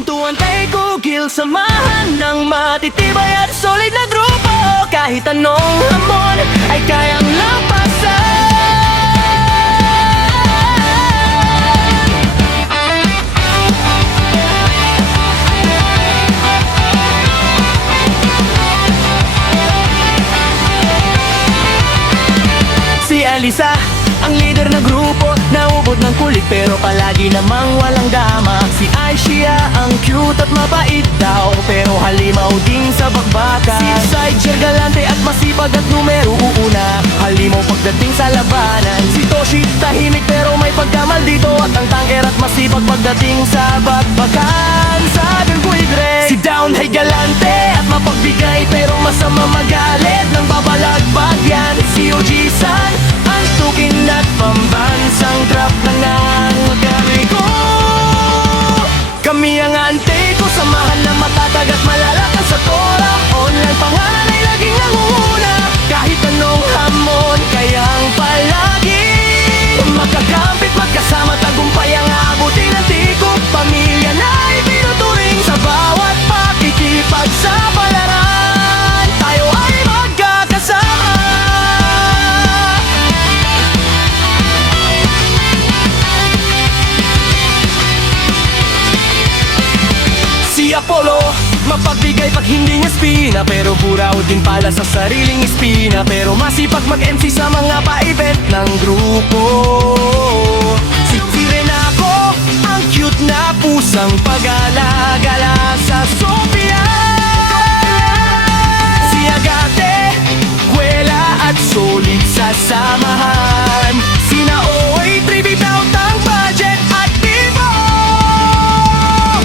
Welcome to Antay Kugil, samahan ng matitibay at solid na grupo. Kahit anong hamon ay kayang lampasan. Si Alisa, ang leader ng grupo, naubod ng kulit pero palagi namang walang dama. Si Aishia, ang cute at mabait daw, pero halimaw din sa bakbakan. Si Sidechair, galante at masipag at numero una, halimaw pagdating sa labanan. Si Toshi, tahimik pero may pagkamaldito, at ang tangker at masipag pagdating sa bakbakan. Sabi ko Greg, si Down ay galante at mapagbigay pero masama magalit nang babalagbag yan. Si Oji-san, antukin at pambansang trap na nangyari ko. Kami ang Antay ko, samahan na matatag at malalakas sa tora. Online pangalan ay laging nangunguna, kahit anong hamon kayang palagi magkakampit, magkasama, tagumpay ang aabutin ng tiko. Pamilya na ibinuturing sa bawat pakikipagsapalaran. Tayo ay magkakasama. Si Apollo, mapagbigay pag hindi niya spina, pero buraw din pala sa sariling espina. Pero masipag mag-MC sa mga pa-event ng grupo. Si Renako, ang cute na pusang pag-alagala sa Sophia. Si Agate, kwela at solid sa samahan. Si Naoy, tribute out ang budget at tipo.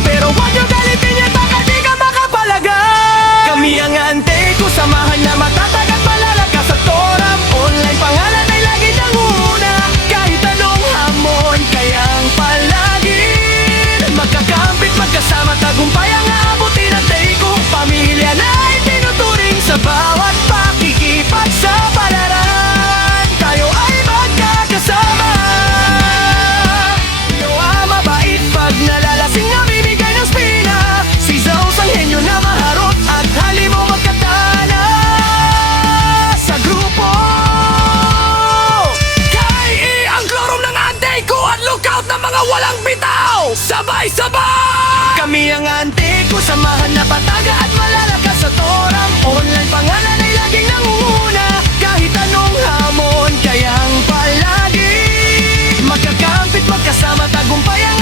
Pero wag nyo galitin yan, baka di ka makapalagan. Kami ang Antay ko, samahan na matatag at malalakas sa toram. Online pangalan ay lagi nanguna, kahit anong hamon kayang palagin magkakampit, magkasama, tagumpay ang aabutin ng Antay ko. Pamilya na itinuturing sa bawat pakikipagsapalaran. Tayo ay magkakasama. Noah, mabait pag nalalasing na bibigay ng spina. Si Zeus, ang henyo na maharot at halimaw magkatana sa grupo. Kai, ang klorom ng Antay ko at lookout ng mga walang bitaw. Sabay-sabay! Kami ang Antay ko, samahan na pataga at malalakas sa toram. Online pangalan ay laging nangunguna, kahit anong hamon kayang palagi magkakampit, magkasama, tagumpay ang